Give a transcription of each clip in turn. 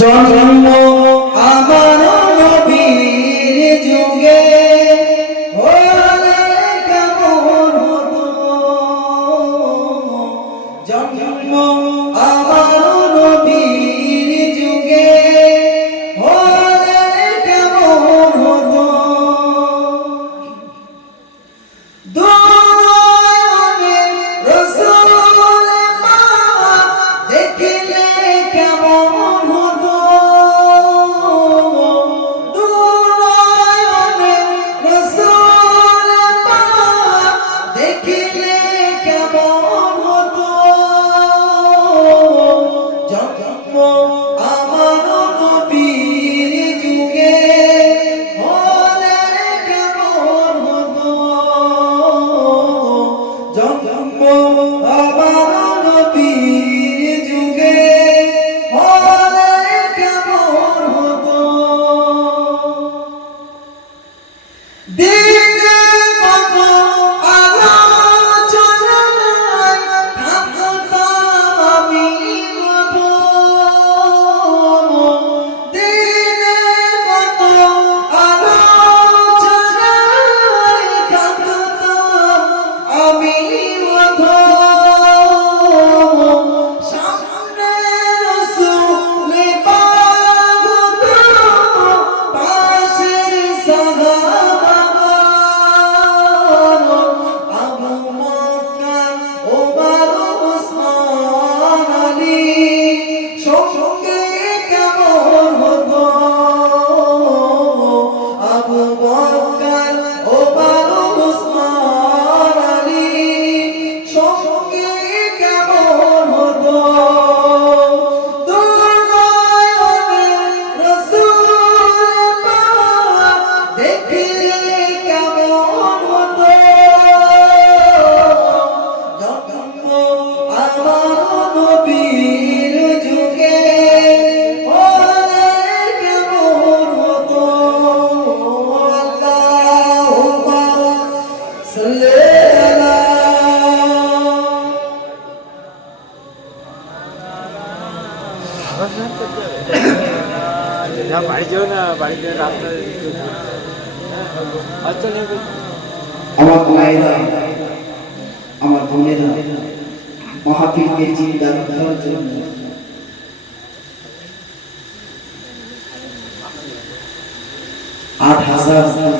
জন্ম আমার নবীর যুগে হলে কেমন হতো, জন্ম আমার নবীর যুগে হলে কেমন হতো। দুনয়নে রাসূল পাক দেখলে কেমন হতো, দুনয়নে রাসূল পাক দেখলে কেমন হতো। জন্ম আমার নবীর যুগে হলে কেমন হতো, জন্ম আমার নবীর যুগে হলে কেমন হতো। দিনে কত আলোচনায় থাকতাম আমি মগ্ন, দিনে কত আলোচনায় থাকতাম আমি মগ্ন। সামনে রাসূল পাক হতো, পাশে সাহাবাগণ, আবু বকর, ওমর, ওসমান, আলী সঙ্গে কেমন হতো। আবু বকর, ওমর, ওসমান, আলী সঙ্গে কেমন হতো। দুনয়নে রাসূল পাক দেখলে কেমন হতো, জন্ম আমার নবীর যুগে হলে কেমন হতো। আল্লাহুম্মা সাল্লি আলা বাড়ি যাও না, বাড়িতে রাস্তায় আচ্ছা নেবে। আমার মায়েরা, আমার বোনেরা, মাহফিলকে জিন্দা রাখার জন্য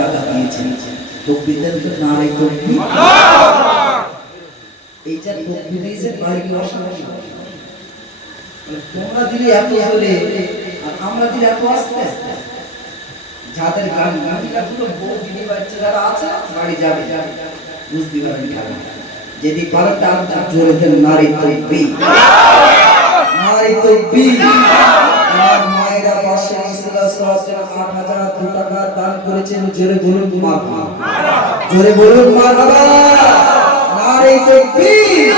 টাকা দিয়েছেন। তকবীরের তো নারে তকবীর, এইটা তকবীর দিয়েছে বাড়ির অসাধারণ। তোমরা দিলে এত জোরে আর আমরা দিলে এত আস্তে আস্তে। যাদের গাড়িগুলো বউ দিদি বাচ্চা যারা আছে বাড়ি যাবে বুঝতে পারেন ঠাকুর যদি পারেন তার জোরে দেন নারী তকবীর, নারী তকবীর। আমার মায়েরা পাশে রাসূলুল্লাহ সাল্লাল্লাহু আলাইহি ওয়াসাল্লাম ৮০০০ টাকা দান করেছেন। জোরে বলুন মারহাবা, জোরে বলুন মারহাবা, নারী তকবীর,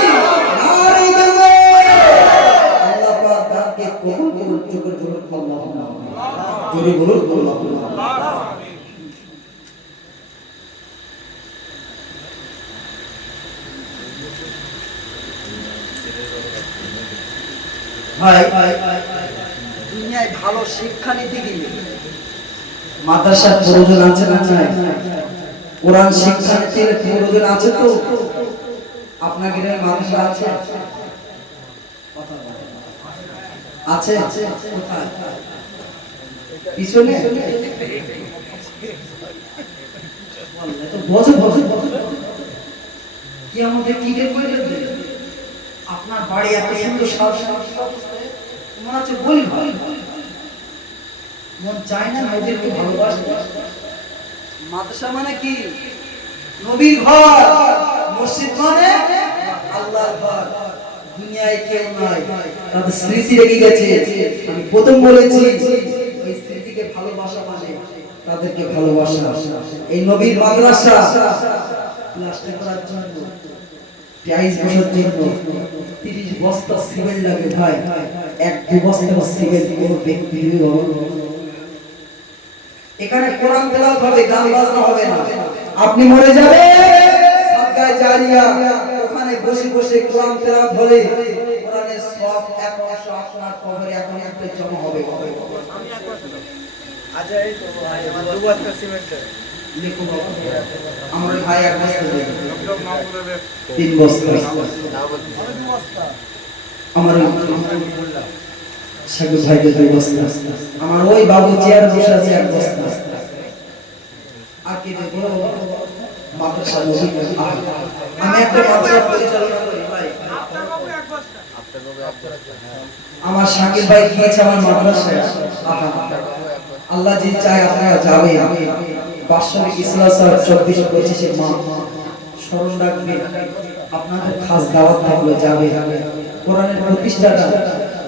নারী তকবীর। আল্লাহ পাক দানকে কবুল করুন। চোখের জোরে আল্লাহুম্মা আমিন, জোরে বলুন আল্লাহুম্মা আমিন। ভাই দুনিয়ায় ভালো শিক্ষা নিতে গেলে মাদ্রাসার প্রয়োজন আছে না নাই? কোরআন শিক্ষা নিতে প্রয়োজন আছে তো? আপনার গ্রামে মাদ্রাসা আছে? আছে? কোথায়? পিছনে? তো বছর বছর কি আমাদের কি করে দেবে? আপনার বাড়ি এত সুন্দর মনে হচ্ছে বলি ভাই, মন চায় না মেয়েদেরকে ভালোবাসতে। মাদ্রাসা মানে কি? নবীর ঘর। মসজিদ মানে আল্লাহর ঘর। দুনিয়ায় কেউ নাই, তাদের স্মৃতি রেখে গেছে। আমি প্রথম বলেছি ওই স্মৃতিকে ভালোবাসা মানে তাদেরকে ভালোবাসা। এই নবীর মাদ্রাসা প্লাস্টার করার জন্য, টাইলস বসার জন্য 30 বস্তা সিমেন্ট লাগে ভাই। 1-2 বস্তা সিমেন্ট কোন ব্যক্তি এখানে কোরআন তেলাওয়াত হবে, গান বাজনা হবে না। আপনি মরে যাবেন, সাদকায়ে জারিয়া ওখানে বসে বসে কোরআন তেলাওয়াত হলে কোরআনের সওয়াব সব এক অংশ আপনার কবরে এখন একটা জমা হবে। আচ্ছা এই তো ভাই আমার 2 বস্তা সিমেন্ট লিখো বাবা, আমার ওই ভাই এক বস্তা দেবে, লোক মামুনের 3 বস্তা, আমার ওই সাগর ভাইকে 2 বস্তা, আমার ওই বাবু চেয়ার বসে আছে 1 বস্তা, আর কি দেবো মাদ্রাসা নবী। আমি একটা মাদ্রাসা পরিচালনা করি ভাই, আমার শাকির ভাই গিয়েছে আমার মাদ্রাসায়। আহা, আল্লাহ জি চায় আপনারা যাবে। বাৎসরিক ইসলাম স্যার 24-25 মা স্মরণ রাখবে, আপনাদের খাস দাওয়াত থাকলে যাবে। কোরআনের প্রতিষ্ঠাটা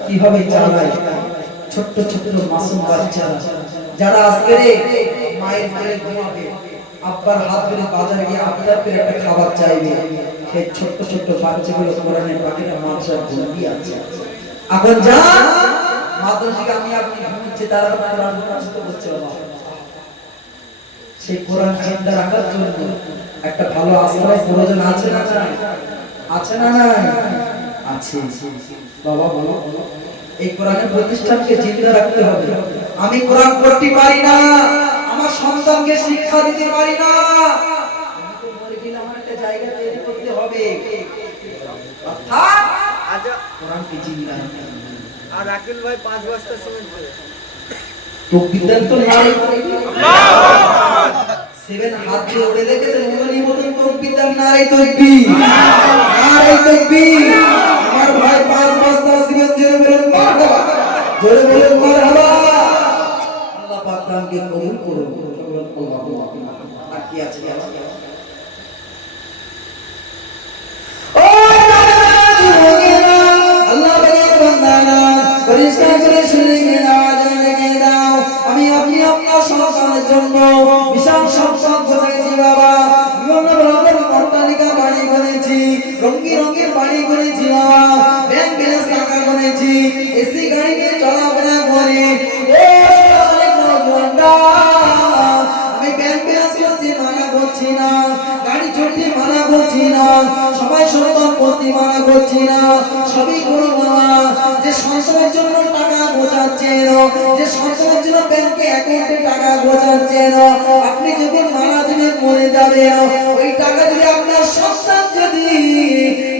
কিভাবে চালায়, ছোট্ট ছোট্ট মাসুম বাচ্চারা যারা আজকে মায়ের কোলে ঘুমাবে, আব্বার হাত ধরে বাজারে গিয়ে আব্বার করে একটা খাবার চাইবে, সেই ছোট্ট ছোট্ট বাচ্চাগুলো কোরআনের পাখিরা মাদ্রাসায় ভর্তি আছে। এখন যা মাদ্রাসাকে আমি আপনি ঘুমাচ্ছে, তারা কোরআন মুখস্থ করছে বাবা। সেই কোরআন চিন্তা রাখার জন্য একটা ভালো আশ্রয় প্রয়োজন আছে না নাই? আছে না নাই? আছে বাবা, বলো এই কোরআনের প্রতিষ্ঠানকে জিন্দা রাখতে হবে। আমি কোরআন পড়তে পারি না, আমার সন্তানকে শিক্ষা দিতে পারি না, আমি তো মরে গেলে আমার একটা জায়গা তৈরি করতে হবে। অর্থাৎ আচ্ছা কোরআনকে জিন্দা রাখতে হবে। আর রাকিল ভাই 5 বস্তা সিমেন্ট তো বিদ্যান তো নারী সেভেন হাত দিয়ে উড়ে দেখেছেন উনি মতন তো বিদ্যান নারী তকবি নারী তকবি। আমার ভাই 5 বস্তা সিমেন্ট জোরে বলেন মারহাবা, জোরে বলেন মারহাবা। আল্লাহ পাক দানকে কবুল করুন। আল্লাহু আকবার। আর কি আছে? ও আল্লাহ পাকের বান্দারা পরিষ্কার করে শুনে দাও, জেনে দাও, আমি আপনি আপনার সন্তানের জন্য বিশাল সম্পদ গোছাইছি বাবা। বিভিন্ন রকমের অট্টালিকা বাড়ি করেছি, রঙিন রঙের বাড়ি করেছি বাবা, ব্যাংক ব্যালেন্স টাকা করেছি, এসি গাড়ি নিয়ে চলাফেরা করি। আমি ব্যাংক ব্যালেন্স করতে মানা করছি না, গাড়ি চড়তে মানা করছি না, সবাই সন্তান করতে মানা করছি না, সবই করো বাবা। যে সন্তানের জন্য টাকা গোছাচ্ছেন, যে সন্তানের জন্য ব্যাংকে অ্যাকাউন্টে টাকা গোছাচ্ছেন, আপনি যখন মারা যাবেন মরে যাবেন, ওই টাকা যদি আপনার সন্তান যদি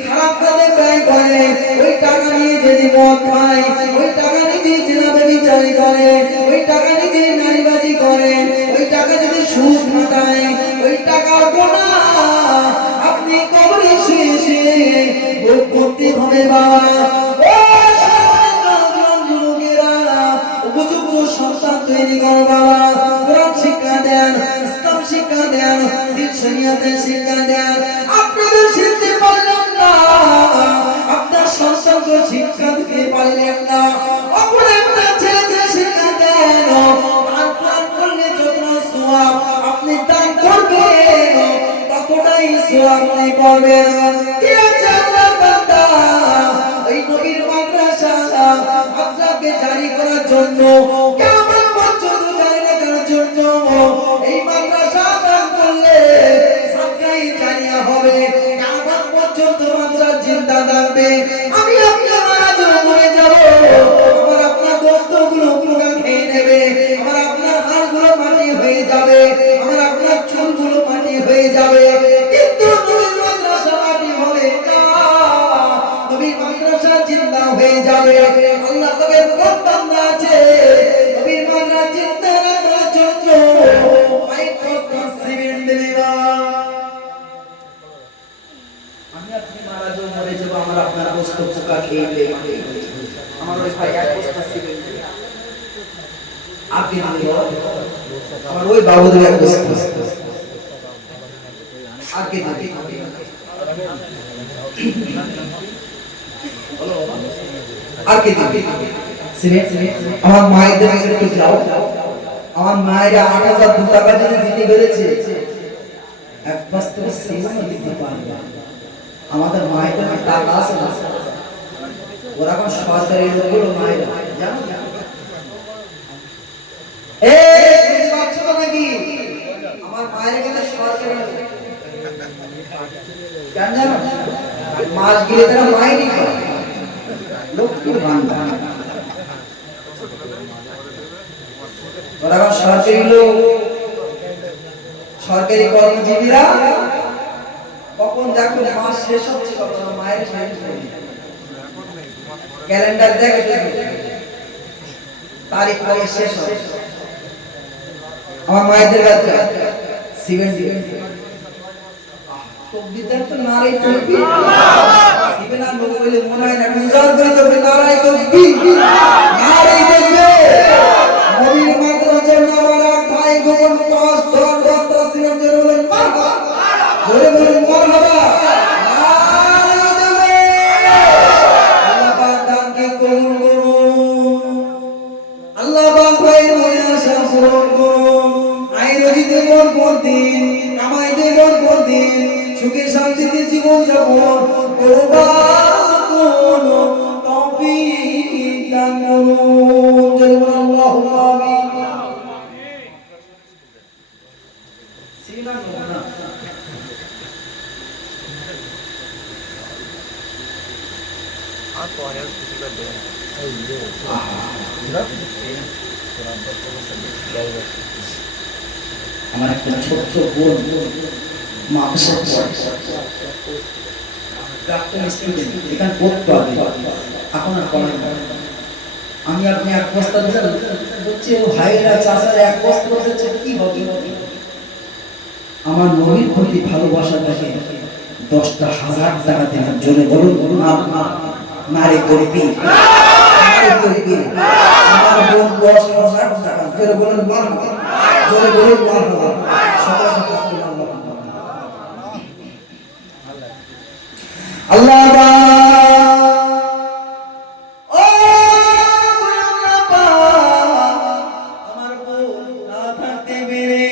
খারাপ কাজে ব্যয় করে, ওই টাকা নিয়ে যদি মদ খায়, ওই টাকা নিয়ে জেনাবে বিচারি করে, ওই টাকা নিয়ে নারীবাজি করে, ওই টাকা যদি সুদ খাটায়, ওই টাকার গোনা আপনি কবরে শেষে ভোগ করতে হবে বাবা। উপযুক্ত সন্তান তৈরি করো বাবা, কোরআন শিক্ষা দেন, ইসলাম শিক্ষা দেন, দিন শরিয়াতের শিক্ষা দেন। আপনাদের শিখতে পারলেন না, আপনার সন্তানকে শিক্ষা দিতে পারলেন না, অপর একটা ছেলেকে শিক্ষা দেন। আর কোরআন পড়লে যতটা সওয়াব আপনি দান করবেন, ততটাই সওয়াব আপনি পাবেন। কি আছে আল্লাহর বান্দা, এই নবীর মাদ্রাসা আপনাকে জারি করার জন্য, কিয়ামত পর্যন্ত জারি রাখার জন্য এই মাদ্রাসা দান করলে সাদকায়ে জারিয়া হবে, কিয়ামত পর্যন্ত মাদ্রাসা জিন্দা থাকবে। আমি আপনার মারা মরে যাব, আমার আপনার গোশতগুলো পোকা খেয়ে নেবে, আমার আপনার হাড়গুলো মাটি হয়ে যাবে, আমার আপনার চুলগুলো মাটি হয়ে যাবে, কিন্তু নবীর মাদ্রাসা মাটি হবে না, নবীর মাদ্রাসা জিন্দা হয়ে যাবে। আল্লাহ পাকের কোন বান্দা আছে নবীর মাদ্রাসা জিন্দা রাখার জন্য পাইপ বস্তা সিমেন্ট দেবা? আমি আপনি মারা যাবো, মরে যাবো, আমার আপনার গোশত পোকা খেয়ে নেবে, আমার ওই ভাই 1 বস্তা সিমেন্ট দেবে, আপনি আমার ওই বাবুদের 1 বস্তা আগে দেবে। আর কে দিবে সিমেন্ট? আমার মায়েদের কাছে একটু যাও, আমার মায়ের 8,000 টাকা যদি দিতে পেরেছে, এক বস্তা সিমেন্ট দিতে পারবে। আমাদের মায়েদের টাকা আছে না, ওরা কোন সরকারি লোকগুলো মায়েরা জানো, এই বাচ্চা তো নাকি আমার মায়ের কাছে সরকারি লোক কেন জানো, মাস গিয়ে তারা মাইনি করে, লক্ষ্মীর ভান্ডার। ওরা সরকারি লোক, সরকারি কর্মজীবীরা কখন দেখো মাস শেষ হচ্ছে, কখন মায়ের ক্যালেন্ডার দেখে তারিখ কবে শেষ হয়। আমার মায়েদের কাছে সিভেন তকবীর তো নারাই তকবীর সিভেন আর লোক বলে মনে হয় না উজার করে তবে নারাই তকবীর নারাই তকবীর। নবীর মাদ্রাসার জন্য আমার এক ভাই গোপন 5-10 বস্তা সিমেন্ট দিয়ে বলেন মারহাবা, জোরে বলেন মারহাবা। আল্লাহ পাক দানকে কবুল করুন, আল্লাহ পাক ভাইয়ের মনে আশা পূরণ করুন, আয় রোজিতে বরকত দিন, কামাইতে বরকত দিন, সুখে শান্তিতে জীবন যাপন করুন, তৌফিক দান করুন। জয় আল্লাহুম্মা আমিন। সিনা না আমার একটা ছোট্ট বোন মাদ্রাসা প্রাক্তন স্টুডেন্ট, এখানে পড়তে হবে, এখন আর পড়ে না। আমি আপনি এক বস্তা দিলাম হচ্ছে ও ভাইরা চাচারা এক বস্তা বলছে কি হবে। আমার নবীর প্রতি ভালোবাসা দেখে 10,000 টাকা দিলাম। জোরে বলুন নারী করবি নারী করবি। আমার বোন 10,000 টাকা, জোরে বলুন মারহাবা, জোরে বলুন মারহাবা। সকলকে আল্লাহ আল্লাহ ও আমার বোন না থাকতে পেরে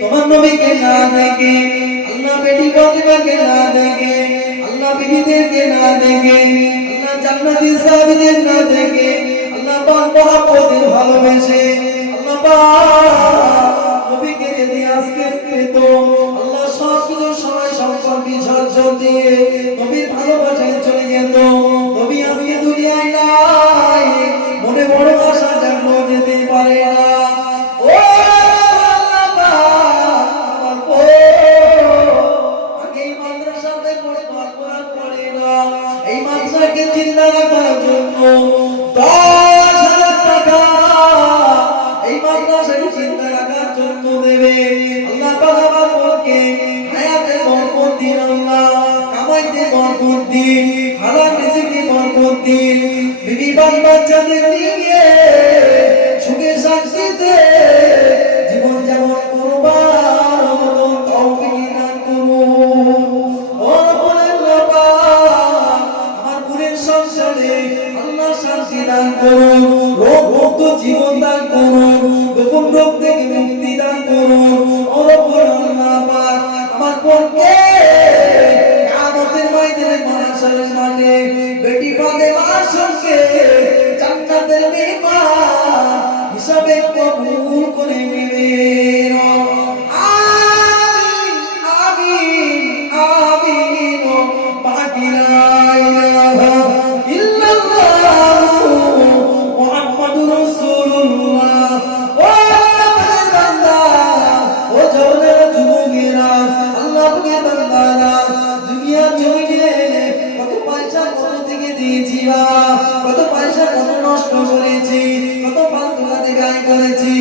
তোমার নবীকে না দেখে, আল্লাহ বেটি ফাতিমাকে না দেখে, আল্লাহ বিবিদেরকে না দেখে, আল্লাহ জান্নাতি সাহাবীদের না দেখে, আল্লাহ পাক মহব্বতে ভালোবেসে, আল্লাহ পাক নবীকে যদি আজকে পেত, আল্লাহ সব কিছু সময় সম্পদ বিসর্জন দিয়ে নবীর ভালোবাসায় চলে যেত। নবী আজকে দুনিয়ায় নাই, মনে বড় আশা জানলো যেতে পারে না। ও আল্লাহ পাক আমার বোন আগে এই মাদ্রাসাতে পড়ে কোরআন পড়ে না, এই মাদ্রাসাকে জিন্দা রাখার জন্য 10,000 টাকা এই মাদ্রাসাকে জিন্দা রাখার জন্য দেবে। আল্লাহ পাক আমার বোনকে হায়াতে বরকত দিন, আল্লাহ কামাইতে বরকত দিন, হালাল রিজিকে বরকত দিন, বিবি বাচ্চাদের নিয়ে সুখে শান্তিতে জীবন যাপন করবার মতো তৌফিক দান করুন। ও রব্বুল আলামিন আমার বোনের সংসারে আল্লাহ শান্তি দান করুন, রোগ মুক্ত জীবন দান করুন, গোপন রোগ থেকে মুক্তি দান করুন। ও রব্বুল আলামিন আমার বোনকে কিয়ামতের ময়দানে মাহশরের মাঠে বেটি ফাতেমার সঙ্গে জান্নাতের মেহমান হিসাবে কবুল করে নেবেন। আমিন আমিন আমিন। বাকি লা ইলাহা ইল্লাল্লাহু মুহাম্মাদুর রাসূলুল্লাহ। ও আমাদের বান্দা, ও জওয়ানেরা যুবকেরা, আল্লাহকে বান্দারা, দুনিয়া জমিনে কত পয়সা কত থেকে দিয়েছি বাবা, কত পয়সা কত নষ্ট করেছি, কত ফালতুতে ব্যয় করেছি।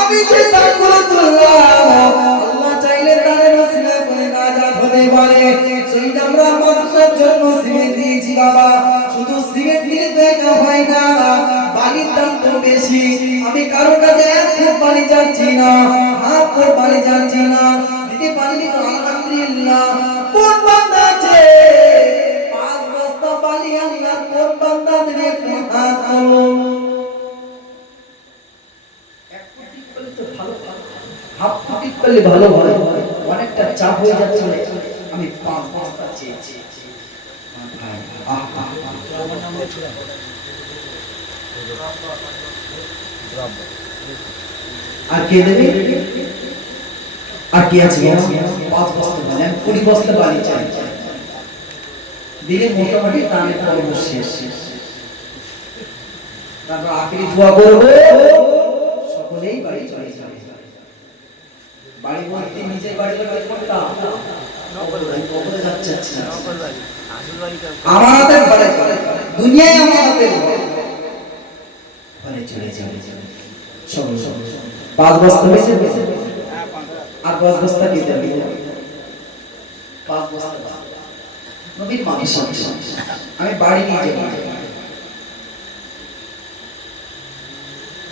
আমি যে দানগুলো করলাম আল্লাহ চাইলে দানের ওসিলা করে নাজাত হতে পারে। সেই আমরা মাদ্রাসার জন্য সিমেন্ট দিয়েছি বাবা, শুধু সিমেন্ট দিলে তো এটা হয় না, বালির দাম তো বেশি। আমি কারো কাছে 1 ফুট বালি যাচ্ছি না, 1/2 ফুট বালি যাচ্ছি না, দিতে পারলি তো আলহামদুলিল্লাহ। কোন বান্দা আছে 5 বস্তা বালি আল্লাহ কোন বান্দা দেবে একটু হাত তোলো। 1 ফুট করলে তো ভালো, 1/2 ফুট করলে ভালো হয়, অনেকটা চাপ হয়ে যাচ্ছে। আমি 5 বস্তা চেয়েছি ভাই। আর কে দেবে? আর কি আছে? 5 বস্তা মানে 20 বস্তা বালি চাই, দিলে মোটামুটি দামের পর্ব শেষ। তারপর আখেরি দোয়া করবো, সকলেই বাড়ি চলে যাবে। বাড়ি বলতে নিজের বাড়ি বলতে কোনটা? কবরে যাচ্ছে আচ্ছা। আমাদের ঘরে চলে, দুনিয়ায় আমাদের ঘরে চলে যাবে। সব 5 বস্তা হয়েছে, আর 10 বস্তা দিতে হবে। 5 বস্তা নবীর মানুষ আমি বাড়ি নিয়ে যাবো।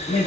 আমি